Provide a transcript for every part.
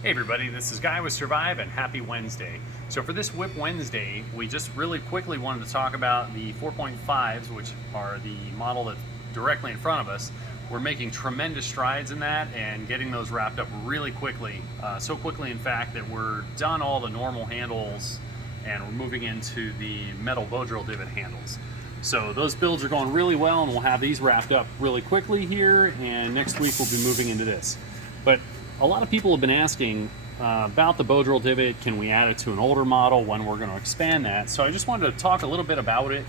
Hey everybody, this is Guy with Survive and happy Wednesday. So for this WIP Wednesday, we just really quickly wanted to talk about the 4.5s, which are the model that's directly in front of us. We're making tremendous strides in that and getting those wrapped up really quickly. So quickly, in fact, that we're done all the normal handles and we're moving into the metal bow drill divot handles. So those builds are going really well and we'll have these wrapped up really quickly here, and next week we'll be moving into this. But a lot of people have been asking about the bow drill divot. Can we add it to an older model when we're going to expand that? So I just wanted to talk a little bit about it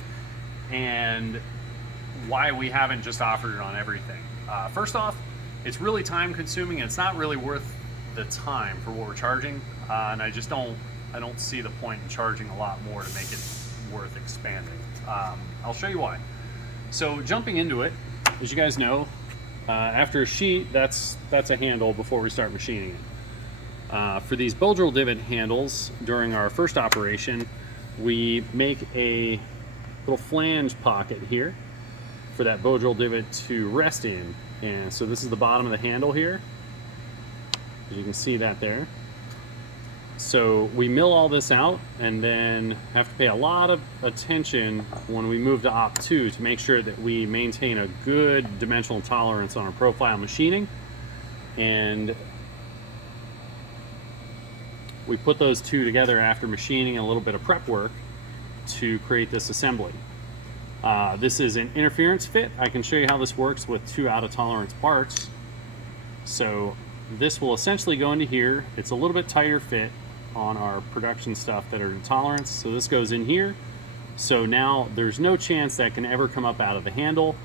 and why we haven't just offered it on everything. First off, it's really time consuming and it's not really worth the time for what we're charging, and I don't see the point in charging a lot more to make it worth expanding. I'll show you why. So jumping into it, as you guys know, after a sheet, that's a handle before we start machining it. For these bow drill divot handles, during our first operation, we make a little flange pocket here for that bow drill divot to rest in. And so this is the bottom of the handle here, as you can see that there. So we mill all this out and then have to pay a lot of attention when we move to Op 2 to make sure that we maintain a good dimensional tolerance on our profile machining. And we put those two together after machining and a little bit of prep work to create this assembly. This is an interference fit. I can show you how this works with two out of tolerance parts. So this will essentially go into here. It's a little bit tighter fit on our production stuff that are in tolerance. So this goes in here. So now there's no chance that can ever come up out of the handle.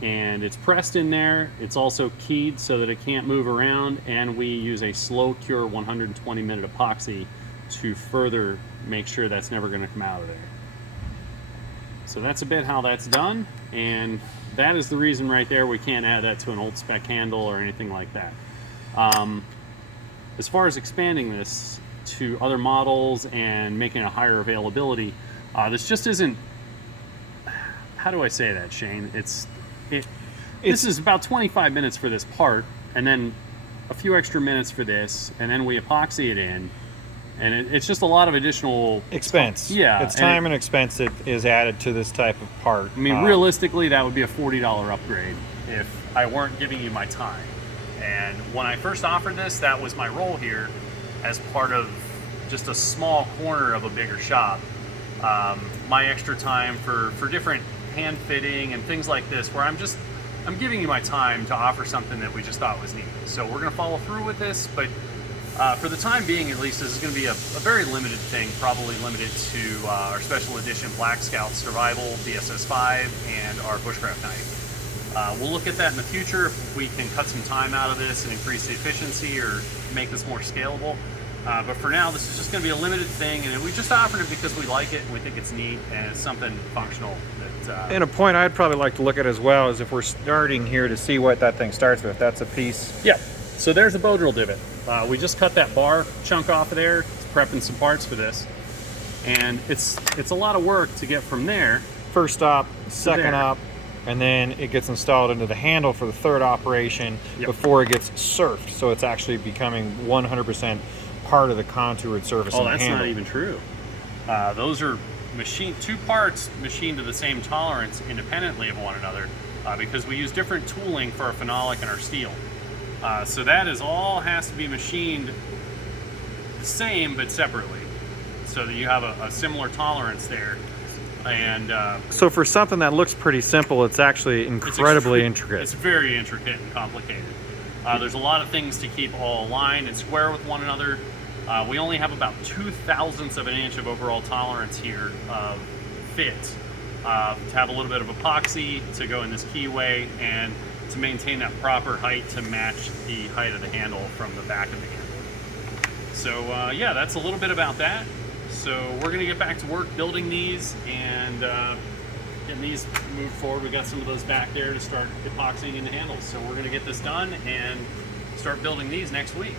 And it's pressed in there. It's also keyed so that it can't move around. And we use a slow cure 120-minute epoxy to further make sure that's never going to come out of there. So that's a bit how that's done. And that is the reason right there we can't add that to an old spec handle or anything like that. As far as expanding this to other models and making a higher availability, this just isn't, how do I say that, Shane? This is about 25 minutes for this part, and then a few extra minutes for this, and then we epoxy it in, and it's just a lot of additional expense. Yeah, it's time and expense that is added to this type of part. I mean, realistically, that would be a $40 upgrade if I weren't giving you my time. And when I first offered this, that was my role here as part of just a small corner of a bigger shop. My extra time for different hand fitting and things like this, where I'm giving you my time to offer something that we just thought was needed. So we're gonna follow through with this, but for the time being, at least, this is gonna be a very limited thing, probably limited to our special edition Black Scout Survival BSS-5 and our bushcraft knife. We'll look at that in the future if we can cut some time out of this and increase the efficiency or make this more scalable. But for now, this is just going to be a limited thing, and we just offered it because we like it and we think it's neat and it's something functional. And a point I'd probably like to look at as well is if we're starting here to see what that thing starts with. That's a piece. Yeah. So there's the bow drill divot. We just cut that bar chunk off of there, prepping some parts for this, and it's a lot of work to get from there. First op, second op. And then it gets installed into the handle for the third operation before it gets surfed. So it's actually becoming 100% part of the contoured surface of the handle. Oh, that's not even true. Those are two parts machined to the same tolerance independently of one another because we use different tooling for our phenolic and our steel. So that all has to be machined the same but separately so that you have a similar tolerance there. And so for something that looks pretty simple, it's actually incredibly intricate. It's very intricate and complicated. There's a lot of things to keep all aligned and square with one another. We only have about 0.02 of an inch of overall tolerance here of fit to have a little bit of epoxy to go in this keyway and to maintain that proper height to match the height of the handle from the back of the handle. So yeah, that's a little bit about that. So we're going to get back to work building these and getting these moved forward. We got some of those back there to start epoxying in the handles. So we're going to get this done and start building these next week.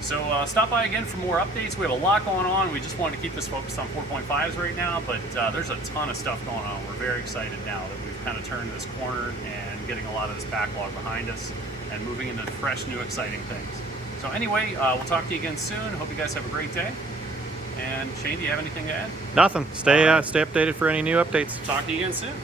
So stop by again for more updates. We have a lot going on. We just wanted to keep this focused on 4.5s right now, but there's a ton of stuff going on. We're very excited now that we've kind of turned this corner and getting a lot of this backlog behind us and moving into fresh, new, exciting things. So anyway, we'll talk to you again soon. Hope you guys have a great day. And Shane, do you have anything to add? Nothing. Stay All right. stay updated for any new updates. Talk to you again soon.